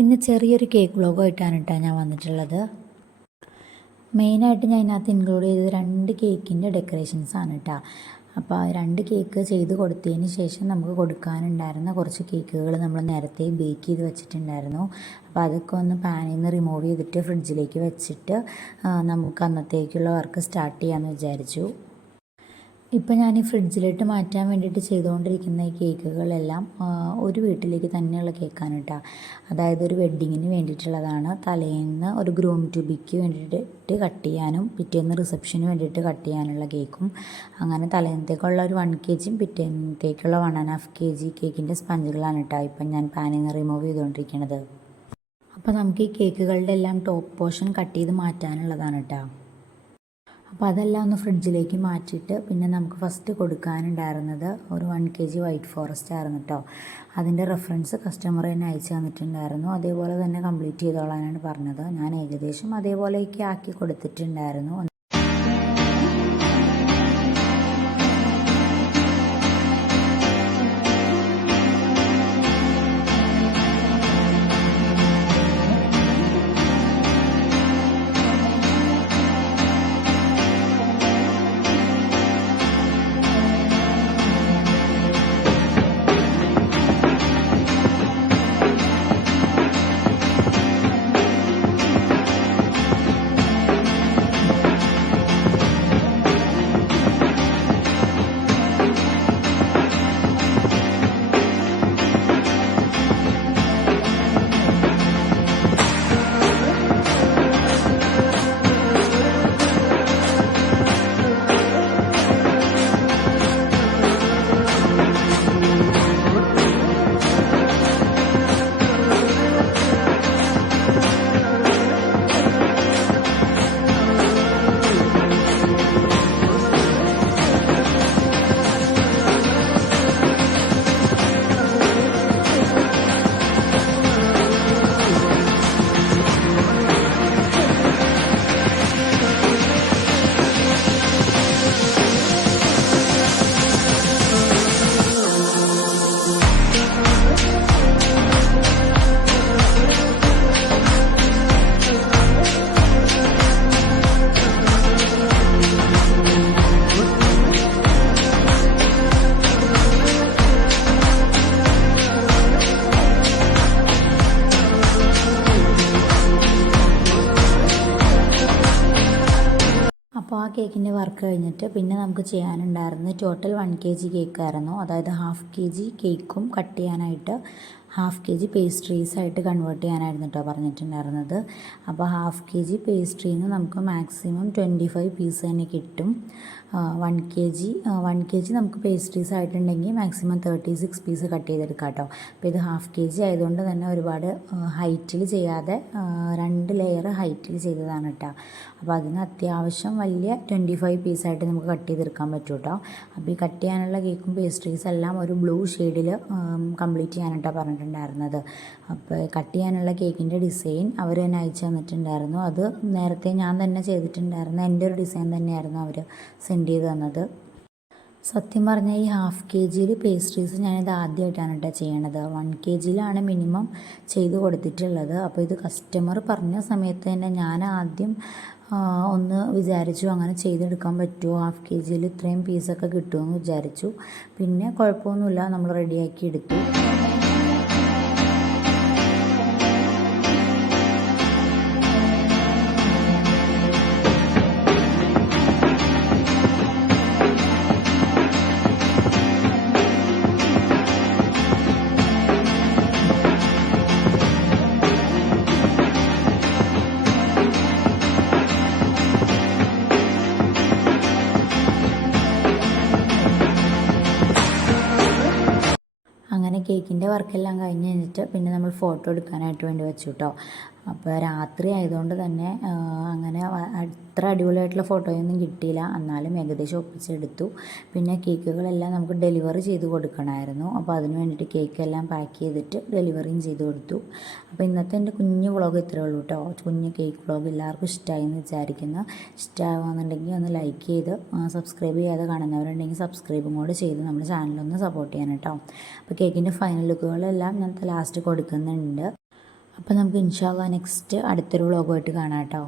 ഇന്ന് ചെറിയൊരു കേക്ക് വ്ളോഗായിട്ടാണ് കേട്ടോ ഞാൻ വന്നിട്ടുള്ളത്. മെയിനായിട്ട് ഞാൻ ഇതിനകത്ത് ഇൻക്ലൂഡ് ചെയ്തത് 2 കേക്കിൻ്റെ ഡെക്കറേഷൻസാണ് കേട്ടോ. അപ്പോൾ ആ 2 കേക്ക് ചെയ്ത് കൊടുത്തതിന് ശേഷം നമുക്ക് കൊടുക്കാനുണ്ടായിരുന്ന കുറച്ച് കേക്കുകൾ നമ്മൾ നേരത്തെ ബേക്ക് ചെയ്ത് വെച്ചിട്ടുണ്ടായിരുന്നു. അപ്പോൾ അതൊക്കെ ഒന്ന് പാനിൽ നിന്ന് റിമൂവ് ചെയ്തിട്ട് ഫ്രിഡ്ജിലേക്ക് വെച്ചിട്ട് നമുക്ക് അന്നത്തേക്കുള്ള വർക്ക് സ്റ്റാർട്ട് ചെയ്യാമെന്ന് വിചാരിച്ചു. ഇപ്പോൾ ഞാൻ ഫ്രിഡ്ജിലിട്ട് മാറ്റാൻ വേണ്ടിയിട്ട് ചെയ്തുകൊണ്ടിരിക്കുന്ന ഈ കേക്കുകളെല്ലാം ഒരു വീട്ടിലേക്ക് തന്നെയുള്ള കേക്കാണ് കേട്ടോ. അതായത് ഒരു വെഡ്ഡിങ്ങിന് വേണ്ടിയിട്ടുള്ളതാണ്. തലേന്ന് ഒരു ഗ്രൂം ടു ബിക്ക് വേണ്ടിയിട്ട് കട്ട് ചെയ്യാനും പിറ്റേന്ന് റിസപ്ഷന് വേണ്ടിയിട്ട് കട്ട് ചെയ്യാനുള്ള കേക്കും, അങ്ങനെ തലേന്നത്തേക്കുള്ള ഒരു 1 kg പിറ്റേന്നത്തേക്കുള്ള 1.5 kg കേക്കിൻ്റെ സ്പഞ്ചുകളാണ് കേട്ടോ ഇപ്പം ഞാൻ പാനിൽ നിന്ന് റിമൂവ് ചെയ്തുകൊണ്ടിരിക്കുന്നത്. അപ്പോൾ നമുക്ക് ഈ കേക്കുകളുടെ എല്ലാം ടോപ്പ് പോർഷൻ കട്ട് ചെയ്ത് മാറ്റാനുള്ളതാണ് കേട്ടോ. അപ്പോൾ അതെല്ലാം ഒന്ന് ഫ്രിഡ്ജിലേക്ക് മാറ്റിയിട്ട് പിന്നെ നമുക്ക് ഫസ്റ്റ് കൊടുക്കാനുണ്ടായിരുന്നത് ഒരു 1 kg വൈറ്റ് ഫോറസ്റ്റ് ആയിരുന്നു കേട്ടോ. അതിൻ്റെ റെഫറൻസ് കസ്റ്റമർ തന്നെ അയച്ചു തന്നിട്ടുണ്ടായിരുന്നു. അതേപോലെ തന്നെ കംപ്ലീറ്റ് ചെയ്തോളാനാണ് പറഞ്ഞത്. ഞാൻ ഏകദേശം അതേപോലെയൊക്കെ ആക്കി കൊടുത്തിട്ടുണ്ടായിരുന്നു. അപ്പോൾ ആ കേക്കിൻ്റെ വർക്ക് കഴിഞ്ഞിട്ട് പിന്നെ നമുക്ക് ചെയ്യാനുണ്ടായിരുന്നത് ടോട്ടൽ 1 kg കേക്കായിരുന്നു. അതായത് 1/2 kg കേക്കും കട്ട് ചെയ്യാനായിട്ട് 1/2 kg പേസ്ട്രീസായിട്ട് കൺവേർട്ട് ചെയ്യാനായിരുന്നു കേട്ടോ പറഞ്ഞിട്ടുണ്ടായിരുന്നത്. അപ്പോൾ 1/2 kg പേസ്ട്രിയിൽ നിന്ന് നമുക്ക് മാക്സിമം 25 പീസ് തന്നെ കിട്ടും. 1 kg നമുക്ക് പേസ്ട്രീസ് ആയിട്ടുണ്ടെങ്കിൽ മാക്സിമം 36 പീസ് കട്ട് ചെയ്തെടുക്കാം കേട്ടോ. അപ്പോൾ ഇത് 1/2 kg ആയതുകൊണ്ട് തന്നെ ഒരുപാട് ഹൈറ്റിൽ ചെയ്യാതെ 2 ലെയർ ഹൈറ്റിൽ ചെയ്തതാണ് കേട്ടോ. അപ്പോൾ അതിന് അത്യാവശ്യം വലിയ 25 പീസായിട്ട് നമുക്ക് കട്ട് ചെയ്തെടുക്കാൻ പറ്റും കേട്ടോ. അപ്പോൾ ഈ കട്ട് ചെയ്യാനുള്ള കേക്കും പേസ്ട്രീസ് എല്ലാം ഒരു ബ്ലൂ ഷെയ്ഡിൽ കംപ്ലീറ്റ് ചെയ്യാനായിട്ടാണ് പറഞ്ഞിട്ടുണ്ടായിരുന്നത്. അപ്പോൾ കട്ട് ചെയ്യാനുള്ള കേക്കിൻ്റെ ഡിസൈൻ അവർ തന്നെ അയച്ചു തന്നിട്ടുണ്ടായിരുന്നു. അത് നേരത്തെ ഞാൻ തന്നെ ചെയ്തിട്ടുണ്ടായിരുന്നു. എൻ്റെ ഒരു ഡിസൈൻ തന്നെയായിരുന്നു അവർ സെൻഡ് ചെയ്ത് തന്നത്. സത്യം പറഞ്ഞാൽ ഈ 1/2 kg പേസ്ട്രീസ് ഞാനിത് ആദ്യമായിട്ടാണ് കേട്ടോ ചെയ്യണത്. 1 kg മിനിമം ചെയ്ത് കൊടുത്തിട്ടുള്ളത്. അപ്പോൾ ഇത് കസ്റ്റമർ പറഞ്ഞ സമയത്ത് തന്നെ ഞാൻ ആദ്യം ഒന്ന് വിചാരിച്ചു അങ്ങനെ ചെയ്തെടുക്കാൻ പറ്റുമോ, 1/2 kg ഇത്രയും പീസൊക്കെ കിട്ടുമെന്ന് വിചാരിച്ചു. പിന്നെ കുഴപ്പമൊന്നുമില്ല, നമ്മൾ റെഡിയാക്കി എടുത്തു. അങ്ങനെ കേക്കിൻ്റെ വർക്കെല്ലാം കഴിഞ്ഞ് കഴിഞ്ഞിട്ട് പിന്നെ നമ്മൾ ഫോട്ടോ എടുക്കാനായിട്ട് വേണ്ടി വെച്ചു കേട്ടോ. അപ്പോൾ രാത്രി ആയതുകൊണ്ട് തന്നെ അങ്ങനെ അത്ര അടിപൊളിയായിട്ടുള്ള ഫോട്ടോയൊന്നും കിട്ടിയില്ല. എന്നാലും ഏകദേശം ഒപ്പിച്ചെടുത്തു. പിന്നെ കേക്കുകളെല്ലാം നമുക്ക് ഡെലിവറി ചെയ്ത് കൊടുക്കണമായിരുന്നു. അപ്പോൾ അതിന് വേണ്ടിയിട്ട് കേക്കെല്ലാം പാക്ക് ചെയ്തിട്ട് ഡെലിവറിയും ചെയ്ത് കൊടുത്തു. അപ്പോൾ ഇന്നത്തെ എൻ്റെ കുഞ്ഞു വ്ളോഗ് ഇത്രയേ ഉള്ളൂ കേട്ടോ. കുഞ്ഞു കേക്ക് വ്ളോഗ് എല്ലാവർക്കും ഇഷ്ടമായി എന്ന് വിചാരിക്കുന്നു. ഇഷ്ടമാകുന്നുണ്ടെങ്കിൽ ഒന്ന് ലൈക്ക് ചെയ്ത് സബ്സ്ക്രൈബ് ചെയ്യാതെ കാണുന്നവരുണ്ടെങ്കിൽ സബ്സ്ക്രൈബും കൂടെ ചെയ്ത് നമ്മുടെ ചാനലൊന്ന് സപ്പോർട്ട് ചെയ്യാൻ കേട്ടോ. അപ്പോൾ കേക്കിൻ്റെ ഫൈനൽ ലുക്കുകളെല്ലാം ഞാൻ ലാസ്റ്റ് കൊടുക്കുന്നുണ്ട്. അപ്പോൾ നമുക്ക് ഇൻഷാ അള്ളാ നെക്സ്റ്റ് അടുത്തൊരു വ്ളോഗുമായിട്ട് കാണാം കേട്ടോ.